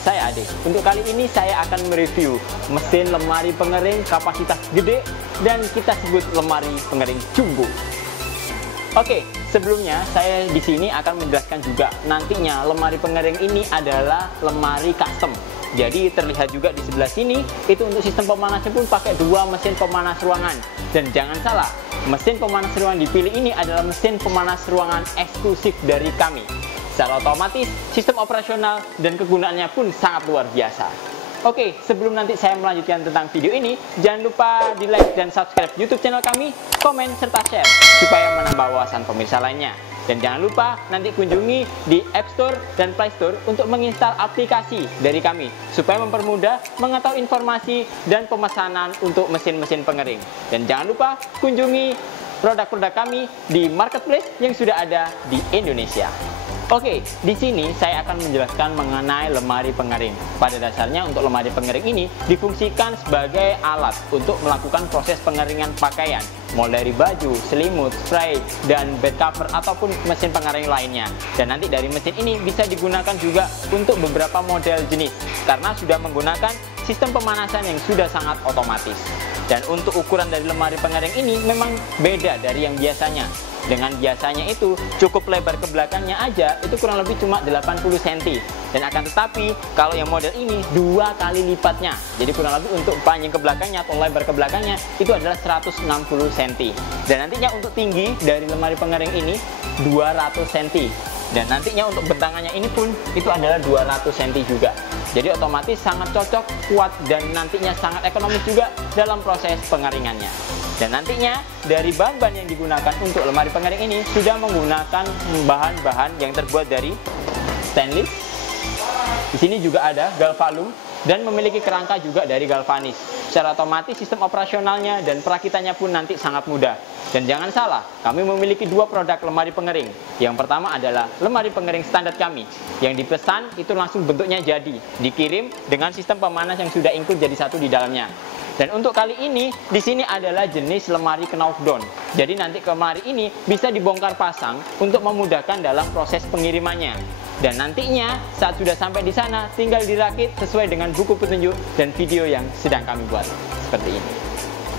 saya Ade. Untuk kali ini saya akan mereview mesin lemari pengering kapasitas gede dan kita sebut lemari pengering jumbo. Oke, sebelumnya saya di sini akan menjelaskan juga nantinya lemari pengering ini adalah lemari custom. Jadi terlihat juga di sebelah sini itu untuk sistem pemanasnya pun pakai dua mesin pemanas ruangan. Dan jangan salah, mesin pemanas ruangan dipilih ini adalah mesin pemanas ruangan eksklusif dari kami. Secara otomatis, sistem operasional dan kegunaannya pun sangat luar biasa. Oke, sebelum nanti saya melanjutkan tentang video ini, jangan lupa di like dan subscribe YouTube channel kami, komen serta share supaya menambah wawasan pemirsa lainnya. Dan jangan lupa nanti kunjungi di App Store dan Play Store untuk menginstal aplikasi dari kami supaya mempermudah mengetahui informasi dan pemesanan untuk mesin-mesin pengering. Dan jangan lupa kunjungi produk-produk kami di marketplace yang sudah ada di Indonesia. Oke, di sini saya akan menjelaskan mengenai lemari pengering. Pada dasarnya untuk lemari pengering ini difungsikan sebagai alat untuk melakukan proses pengeringan pakaian, mulai dari baju, selimut, spray, dan bed cover ataupun mesin pengering lainnya. Dan nanti dari mesin ini bisa digunakan juga untuk beberapa model jenis karena sudah menggunakan sistem pemanasan yang sudah sangat otomatis. Dan untuk ukuran dari lemari pengering ini memang beda dari yang biasanya. Dengan biasanya itu cukup lebar ke belakangnya aja itu kurang lebih cuma 80 cm. Dan akan tetapi kalau yang model ini 2 kali lipatnya. Jadi kurang lebih untuk panjang ke belakangnya atau lebar ke belakangnya itu adalah 160 cm. Dan nantinya untuk tinggi dari lemari pengering ini 200 cm. Dan nantinya untuk bentangannya ini pun itu adalah 200 cm juga. Jadi otomatis sangat cocok, kuat, dan nantinya sangat ekonomis juga dalam proses pengeringannya. Dan nantinya dari bahan-bahan yang digunakan untuk lemari pengering ini sudah menggunakan bahan-bahan yang terbuat dari stainless. Di sini juga ada galvalum dan memiliki kerangka juga dari galvanis. Secara otomatis sistem operasionalnya dan perakitannya pun nanti sangat mudah. Dan jangan salah, kami memiliki dua produk lemari pengering. Yang pertama adalah lemari pengering standar kami. Yang dipesan itu langsung bentuknya jadi, dikirim dengan sistem pemanas yang sudah include jadi satu di dalamnya. Dan untuk kali ini, di sini adalah jenis lemari knockdown. Jadi nanti lemari ini bisa dibongkar pasang untuk memudahkan dalam proses pengirimannya. Dan nantinya saat sudah sampai di sana, tinggal dirakit sesuai dengan buku petunjuk dan video yang sedang kami buat. Seperti ini.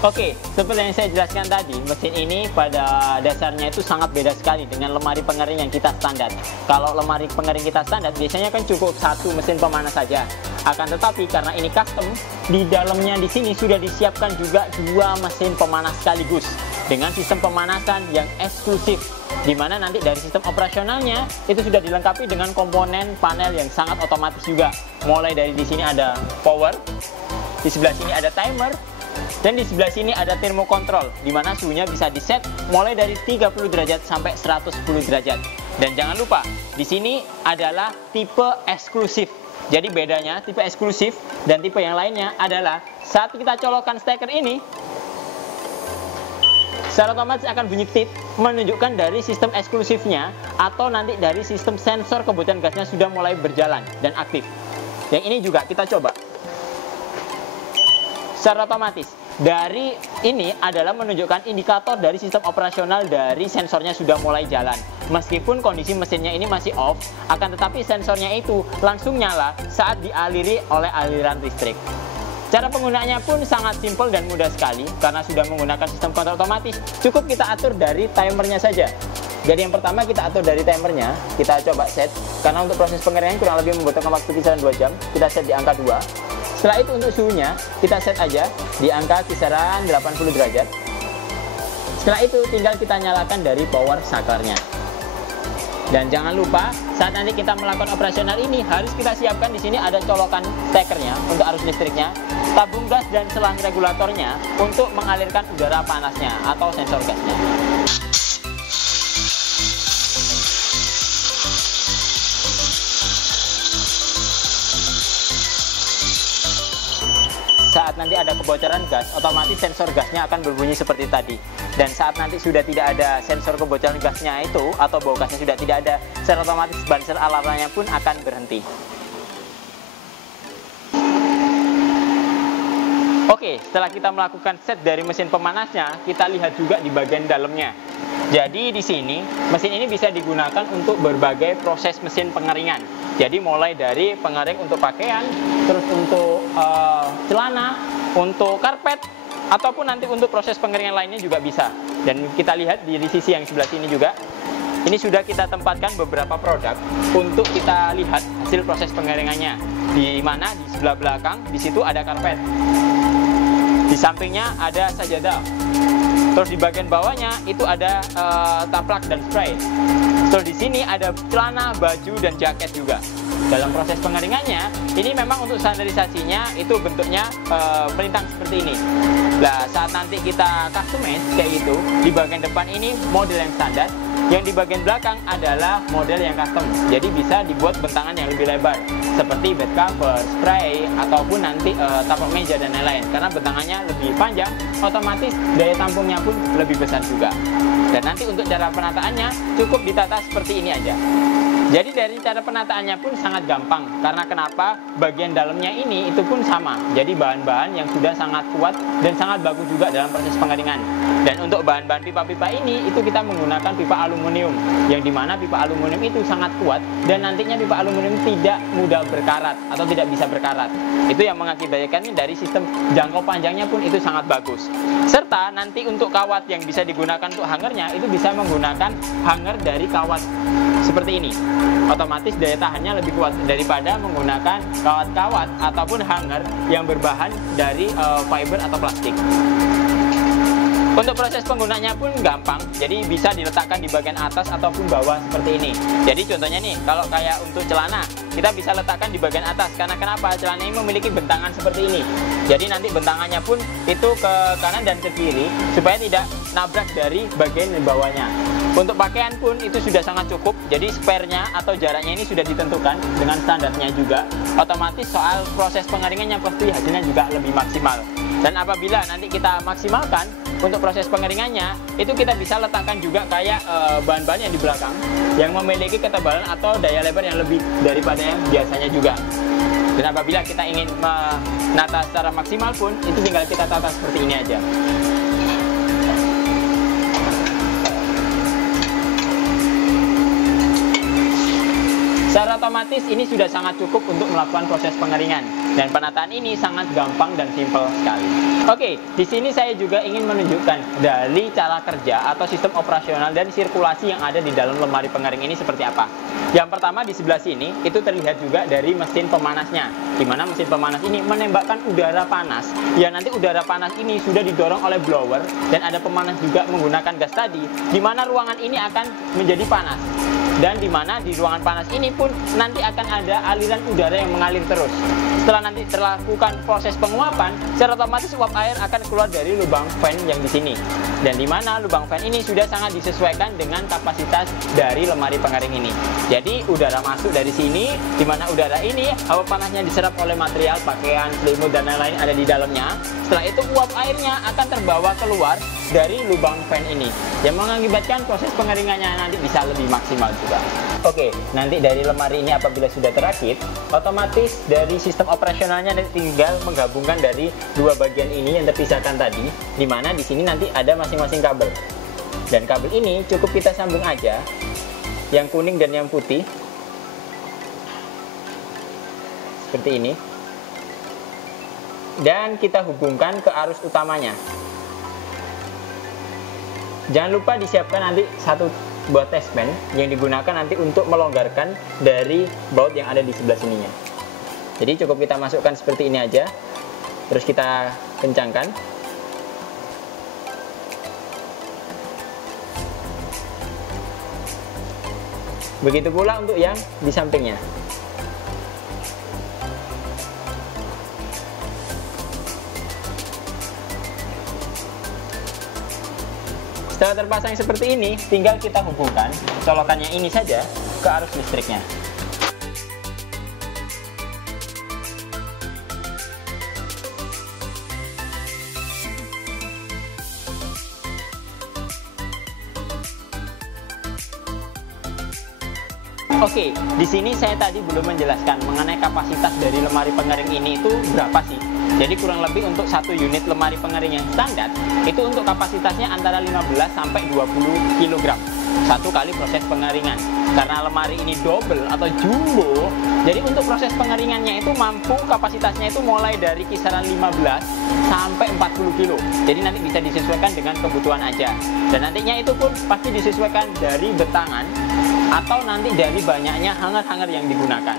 Oke, seperti yang saya jelaskan tadi, mesin ini pada dasarnya itu sangat beda sekali dengan lemari pengering yang kita standar. Kalau lemari pengering kita standar, biasanya kan cukup satu mesin pemanas saja. Akan tetapi karena ini custom, di dalamnya di sini sudah disiapkan juga dua mesin pemanas sekaligus dengan sistem pemanasan yang eksklusif, di mana nanti dari sistem operasionalnya itu sudah dilengkapi dengan komponen panel yang sangat otomatis juga. Mulai dari di sini ada power, di sebelah sini ada timer, dan di sebelah sini ada thermocontrol, di mana suhunya bisa di-set mulai dari 30 derajat sampai 110 derajat. Dan jangan lupa, di sini adalah tipe eksklusif. Jadi bedanya tipe eksklusif dan tipe yang lainnya adalah saat kita colokkan steker ini, secara otomatis akan bunyi tit menunjukkan dari sistem eksklusifnya atau nanti dari sistem sensor kebocoran gasnya sudah mulai berjalan dan aktif. Yang ini juga kita coba. Secara otomatis dari ini adalah menunjukkan indikator dari sistem operasional dari sensornya sudah mulai jalan. Meskipun kondisi mesinnya ini masih off, akan tetapi sensornya itu langsung nyala saat dialiri oleh aliran listrik. Cara penggunaannya pun sangat simpel dan mudah sekali karena sudah menggunakan sistem kontrol otomatis. Cukup kita atur dari timernya saja. Jadi yang pertama kita atur dari timernya, kita coba set karena untuk proses pengeringan kurang lebih membutuhkan waktu kisaran 2 jam. Kita set di angka 2. Setelah itu untuk suhunya kita set aja di angka kisaran 80 derajat. Setelah itu tinggal kita nyalakan dari power sakernya. Dan jangan lupa saat nanti kita melakukan operasional ini harus kita siapkan di sini ada colokan stekernya untuk arus listriknya, tabung gas dan selang regulatornya untuk mengalirkan udara panasnya atau sensor gasnya. Saat nanti ada kebocoran gas, otomatis sensor gasnya akan berbunyi seperti tadi. Dan saat nanti sudah tidak ada sensor kebocoran gasnya itu, atau bau gasnya sudah tidak ada, secara otomatis buzzer alarmnya pun akan berhenti. Oke, setelah kita melakukan set dari mesin pemanasnya, kita lihat juga di bagian dalamnya. Jadi di sini mesin ini bisa digunakan untuk berbagai proses mesin pengeringan. Jadi mulai dari pengering untuk pakaian, terus untuk celana, untuk karpet, ataupun nanti untuk proses pengeringan lainnya juga bisa. Dan kita lihat di sisi yang sebelah sini juga, ini sudah kita tempatkan beberapa produk untuk kita lihat hasil proses pengeringannya. Di mana di sebelah belakang, di situ ada karpet. Di sampingnya ada sajadah. Terus di bagian bawahnya itu ada taplak dan spray. Terus di sini ada celana, baju, dan jaket juga. Dalam proses pengeringannya, ini memang untuk standarisasinya itu bentuknya melintang seperti ini. Nah, saat nanti kita customize kayak itu, di bagian depan ini model yang standar, yang di bagian belakang adalah model yang custom. Jadi bisa dibuat bentangan yang lebih lebar, seperti bed cover, spray, ataupun nanti taplak meja dan lain-lain. Karena bentangannya lebih panjang, otomatis daya tampungnya pun lebih besar juga. Dan nanti untuk cara penataannya cukup ditata seperti ini aja. Jadi dari cara penataannya pun sangat gampang. Karena kenapa? Bagian dalamnya ini itu pun sama. Jadi bahan-bahan yang sudah sangat kuat dan sangat bagus juga dalam proses pengeringan. Dan untuk bahan-bahan pipa-pipa ini itu kita menggunakan pipa aluminium, yang dimana pipa aluminium itu sangat kuat dan nantinya pipa aluminium tidak mudah berkarat atau tidak bisa berkarat. Itu yang mengakibatkan dari sistem jangkau panjangnya pun itu sangat bagus. Serta nanti untuk kawat yang bisa digunakan untuk hangernya itu bisa menggunakan hanger dari kawat seperti ini. Otomatis daya tahannya lebih kuat daripada menggunakan kawat-kawat ataupun hanger yang berbahan dari fiber atau plastik. Untuk proses penggunaannya pun gampang, jadi bisa diletakkan di bagian atas ataupun bawah seperti ini. Jadi contohnya nih, kalau kayak untuk celana, kita bisa letakkan di bagian atas. Karena kenapa? Celana ini memiliki bentangan seperti ini. Jadi nanti bentangannya pun itu ke kanan dan ke kiri, supaya tidak nabrak dari bagian bawahnya. Untuk pakaian pun itu sudah sangat cukup, jadi spare-nya atau jaraknya ini sudah ditentukan dengan standarnya juga. Otomatis soal proses pengeringannya pasti hasilnya juga lebih maksimal. Dan apabila nanti kita maksimalkan untuk proses pengeringannya, itu kita bisa letakkan juga kayak bahan-bahan yang di belakang yang memiliki ketebalan atau daya lebar yang lebih daripada yang biasanya juga. Dan apabila kita ingin menata secara maksimal pun, itu tinggal kita tata seperti ini aja. Secara otomatis ini sudah sangat cukup untuk melakukan proses pengeringan, dan penataan ini sangat gampang dan simpel sekali. Oke, di sini saya juga ingin menunjukkan dari cara kerja atau sistem operasional dan sirkulasi yang ada di dalam lemari pengering ini seperti apa. Yang pertama di sebelah sini itu terlihat juga dari mesin pemanasnya, di mana mesin pemanas ini menembakkan udara panas. Ya, nanti udara panas ini sudah didorong oleh blower dan ada pemanas juga menggunakan gas tadi, di mana ruangan ini akan menjadi panas. Dan di mana di ruangan panas ini pun nanti akan ada aliran udara yang mengalir terus. Setelah nanti terlakukan proses penguapan, secara otomatis uap air akan keluar dari lubang fan yang di sini. Dan di mana lubang fan ini sudah sangat disesuaikan dengan kapasitas dari lemari pengering ini. Jadi udara masuk dari sini, di mana udara ini hawa panasnya diserap oleh material, pakaian, selimut dan lain-lain ada di dalamnya. Setelah itu uap airnya akan terbawa keluar dari lubang fan ini, yang mengakibatkan proses pengeringannya nanti bisa lebih maksimal juga. Oke, nanti dari lemari ini apabila sudah terakit, otomatis dari sistem operasionalnya tinggal menggabungkan dari dua bagian ini yang terpisahkan tadi, di mana di sini nanti ada masing-masing kabel. Dan kabel ini cukup kita sambung aja, yang kuning dan yang putih, seperti ini. Dan kita hubungkan ke arus utamanya. Jangan lupa disiapkan nanti satu buah testpan yang digunakan nanti untuk melonggarkan dari baut yang ada di sebelah sininya. Jadi cukup kita masukkan seperti ini aja, terus kita kencangkan. Begitu pula untuk yang di sampingnya. Setelah terpasang seperti ini, tinggal kita hubungkan colokannya ini saja ke arus listriknya. Oke, di sini saya tadi belum menjelaskan mengenai kapasitas dari lemari pengering ini itu berapa sih. Jadi kurang lebih untuk satu unit lemari pengering yang standar itu untuk kapasitasnya antara 15 sampai 20 kg satu kali proses pengeringan. Karena lemari ini double atau jumbo, jadi untuk proses pengeringannya itu mampu kapasitasnya itu mulai dari kisaran 15 sampai 40 kilo. Jadi nanti bisa disesuaikan dengan kebutuhan aja. Dan nantinya itu pun pasti disesuaikan dari bentangan atau nanti dari banyaknya hanger-hanger yang digunakan.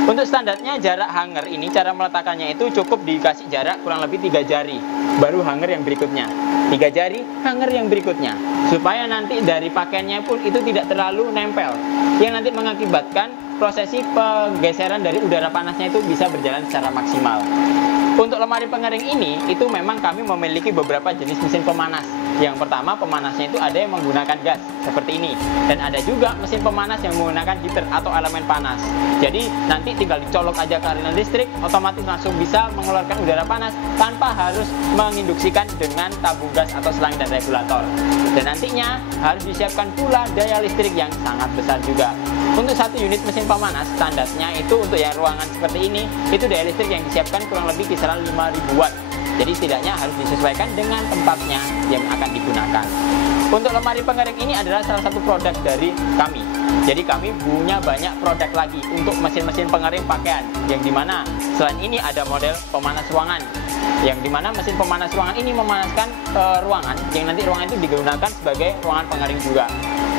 Untuk standarnya jarak hanger ini, cara meletakkannya itu cukup dikasih jarak kurang lebih 3 jari, baru hanger yang berikutnya. 3 jari, hanger yang berikutnya. Supaya nanti dari pakaiannya pun itu tidak terlalu nempel, yang nanti mengakibatkan prosesi penggeseran dari udara panasnya itu bisa berjalan secara maksimal. Untuk lemari pengering ini, itu memang kami memiliki beberapa jenis mesin pemanas. Yang pertama, pemanasnya itu ada yang menggunakan gas, seperti ini. Dan ada juga mesin pemanas yang menggunakan heater atau elemen panas. Jadi, nanti tinggal dicolok aja ke aliran listrik, otomatis langsung bisa mengeluarkan udara panas tanpa harus menginduksikan dengan tabung gas atau selang dan regulator. Dan nantinya harus disiapkan pula daya listrik yang sangat besar juga. Untuk satu unit mesin pemanas, standarnya itu untuk yang ruangan seperti ini, itu daya listrik yang disiapkan kurang lebih kisaran 5000 watt. Jadi setidaknya harus disesuaikan dengan tempatnya yang akan digunakan. Untuk lemari pengering ini adalah salah satu produk dari kami. Jadi kami punya banyak produk lagi untuk mesin-mesin pengering pakaian, yang dimana selain ini ada model pemanas ruangan, yang dimana mesin pemanas ruangan ini memanaskan ruangan, yang nanti ruangan itu digunakan sebagai ruangan pengering juga.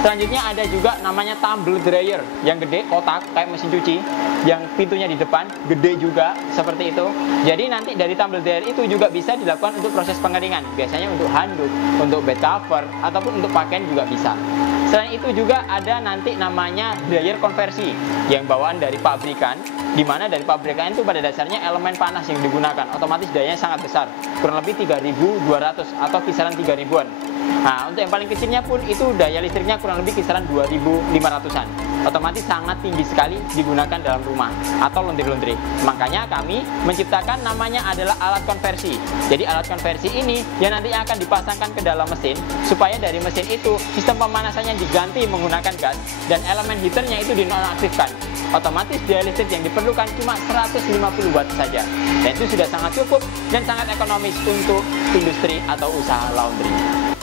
Selanjutnya ada juga namanya tumble dryer, yang gede kotak kayak mesin cuci, yang pintunya di depan gede juga seperti itu. Jadi nanti dari tumble dryer itu juga bisa dilakukan untuk proses pengeringan, biasanya untuk handuk, untuk bed cover, ataupun untuk pakaian juga bisa. Selain itu juga ada nanti namanya dryer konversi, yang bawaan dari pabrikan, di mana dari pabrikan itu pada dasarnya elemen panas yang digunakan, otomatis dayanya sangat besar, kurang lebih 3200 atau kisaran 3000-an. Nah, untuk yang paling kecilnya pun itu daya listriknya kurang lebih kisaran 2500-an. Otomatis sangat tinggi sekali digunakan dalam rumah atau laundry. Makanya kami menciptakan namanya adalah alat konversi. Jadi alat konversi ini yang nanti akan dipasangkan ke dalam mesin, supaya dari mesin itu sistem pemanasannya diganti menggunakan gas dan elemen heaternya itu dinonaktifkan. Otomatis daya listrik yang diperlukan cuma 150 watt saja. Dan itu sudah sangat cukup dan sangat ekonomis untuk industri atau usaha laundry.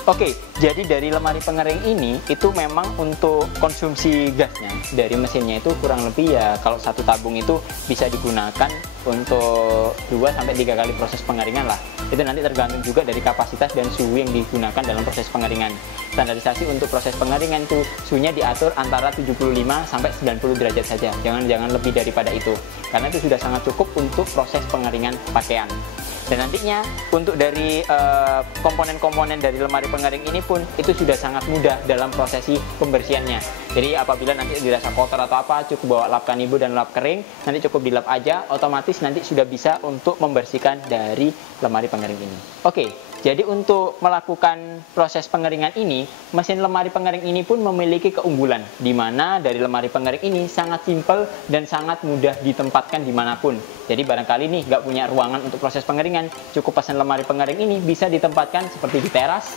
Oke, jadi dari lemari pengering ini itu memang untuk konsumsi gasnya dari mesinnya itu kurang lebih ya, kalau satu tabung itu bisa digunakan untuk 2-3 kali proses pengeringan lah. Itu nanti tergantung juga dari kapasitas dan suhu yang digunakan dalam proses pengeringan. Standarisasi untuk proses pengeringan itu suhunya diatur antara 75-90 derajat saja, jangan lebih daripada itu, karena itu sudah sangat cukup untuk proses pengeringan pakaian. Dan nantinya untuk dari komponen-komponen dari lemari pengering ini pun itu sudah sangat mudah dalam prosesi pembersihannya. Jadi apabila nanti dirasa kotor atau apa, cukup bawa lap kanibo dan lap kering, nanti cukup dilap aja, otomatis nanti sudah bisa untuk membersihkan dari lemari pengering ini. Oke, jadi untuk melakukan proses pengeringan ini, mesin lemari pengering ini pun memiliki keunggulan, di mana dari lemari pengering ini sangat simpel dan sangat mudah ditempatkan dimanapun. Jadi barangkali nih nggak punya ruangan untuk proses pengeringan, cukup pesan lemari pengering ini bisa ditempatkan seperti di teras,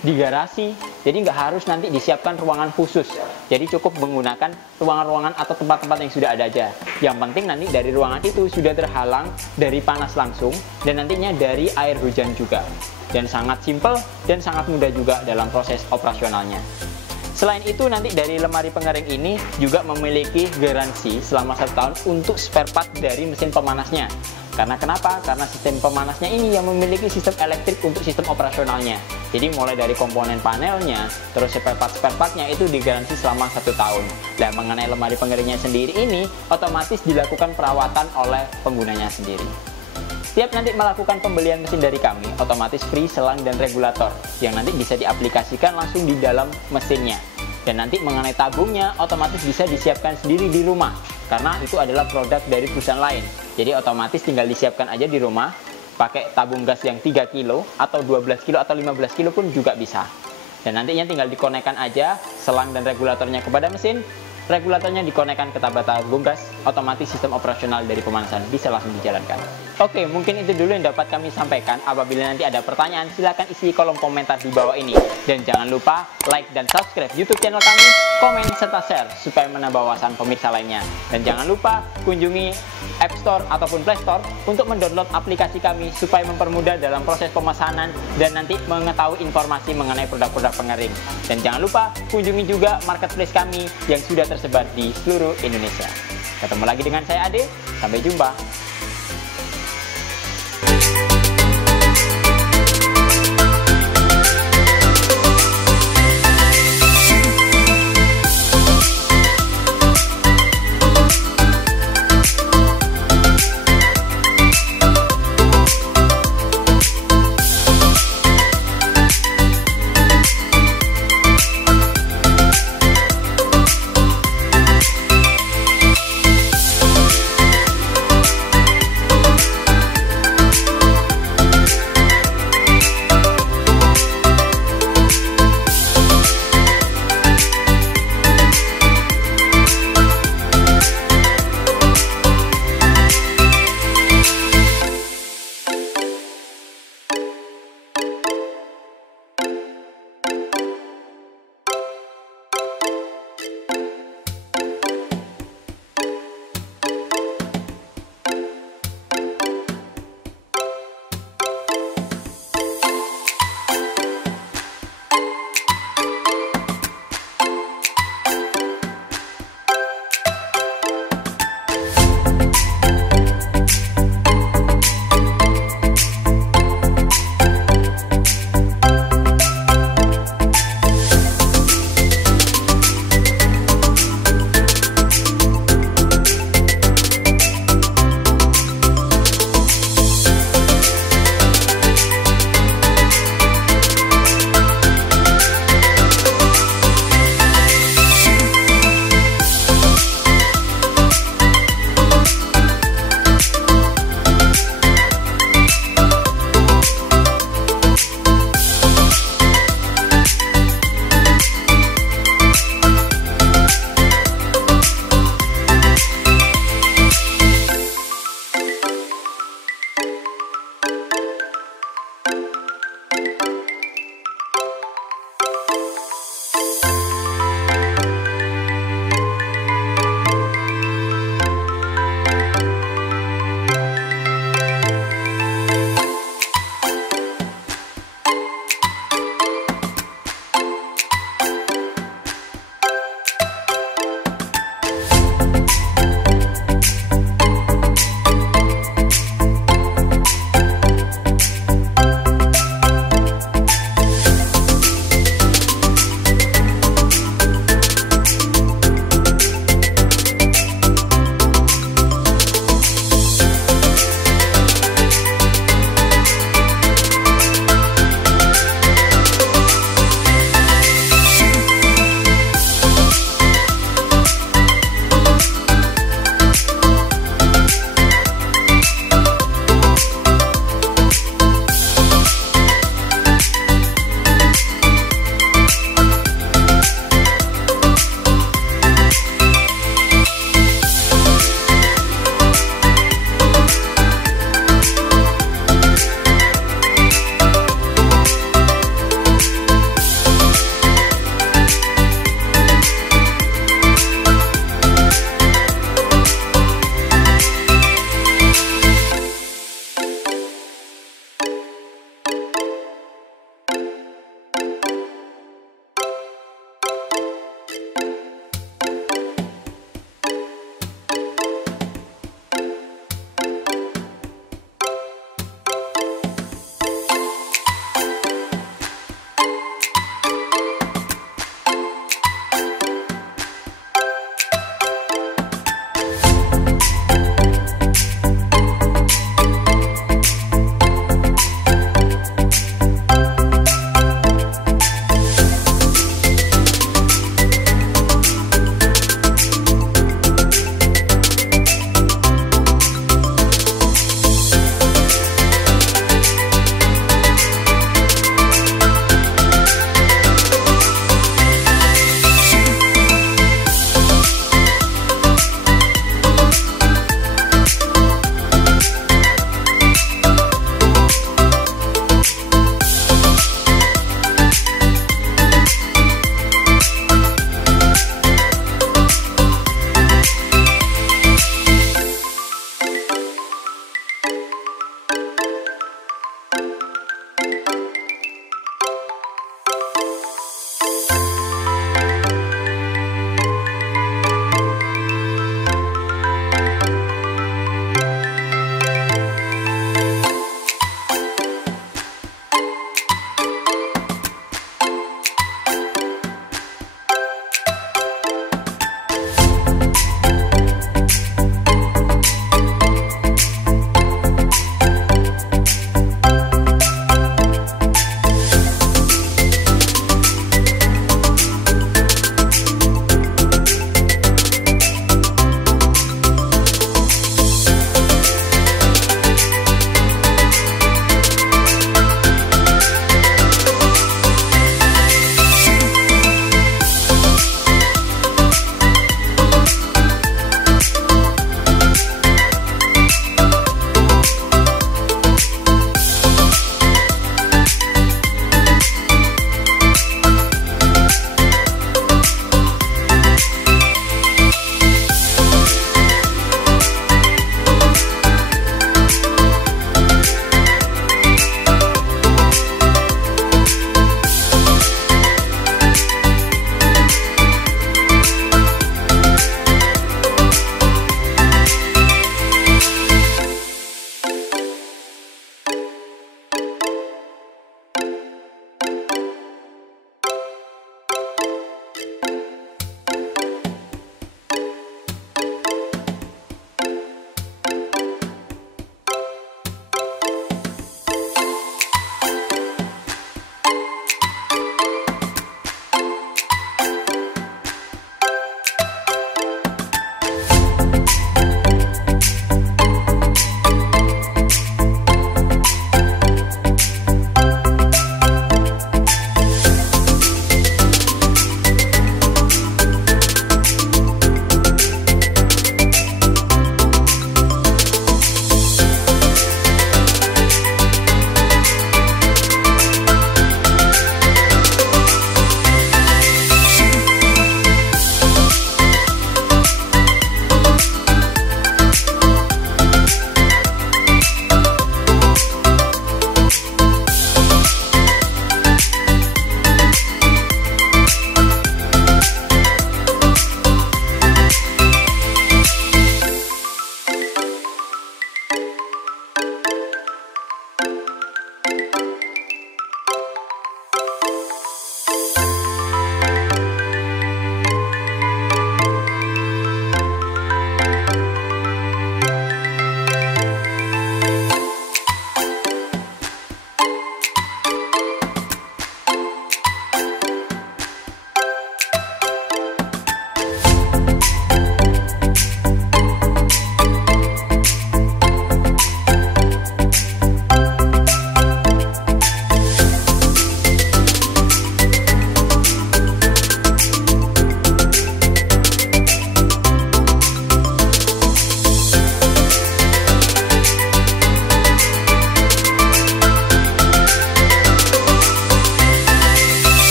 di garasi. Jadi nggak harus nanti disiapkan ruangan khusus. Jadi cukup menggunakan ruangan-ruangan atau tempat-tempat yang sudah ada aja. Yang penting nanti dari ruangan itu sudah terhalang dari panas langsung dan nantinya dari air hujan juga. Dan sangat simpel dan sangat mudah juga dalam proses operasionalnya. Selain itu nanti dari lemari pengering ini juga memiliki garansi selama 1 tahun untuk spare part dari mesin pemanasnya. Karena kenapa? Karena sistem pemanasnya ini yang memiliki sistem elektrik untuk sistem operasionalnya. Jadi mulai dari komponen panelnya, terus spare partnya itu digaransi selama 1 tahun. Dan mengenai lemari pengeringnya sendiri ini, otomatis dilakukan perawatan oleh penggunanya sendiri. Setiap nanti melakukan pembelian mesin dari kami, otomatis free selang dan regulator yang nanti bisa diaplikasikan langsung di dalam mesinnya. Dan nanti mengenai tabungnya, otomatis bisa disiapkan sendiri di rumah, karena itu adalah produk dari perusahaan lain. Jadi otomatis tinggal disiapkan aja di rumah, pakai tabung gas yang 3 kilo, atau 12 kilo, atau 15 kilo pun juga bisa. Dan nantinya tinggal dikonekkan aja selang dan regulatornya kepada mesin, regulatornya dikonekkan ke tabung gas, otomatis sistem operasional dari pemanasan bisa langsung dijalankan. Oke, mungkin itu dulu yang dapat kami sampaikan. Apabila nanti ada pertanyaan, silahkan isi kolom komentar di bawah ini. Dan jangan lupa like dan subscribe YouTube channel kami, komen serta share supaya menambah wawasan pemirsa lainnya. Dan jangan lupa kunjungi App Store ataupun Play Store untuk mendownload aplikasi kami supaya mempermudah dalam proses pemesanan dan nanti mengetahui informasi mengenai produk-produk pengering. Dan jangan lupa kunjungi juga marketplace kami yang sudah tersebar di seluruh Indonesia. Ketemu lagi dengan saya Ade, sampai jumpa.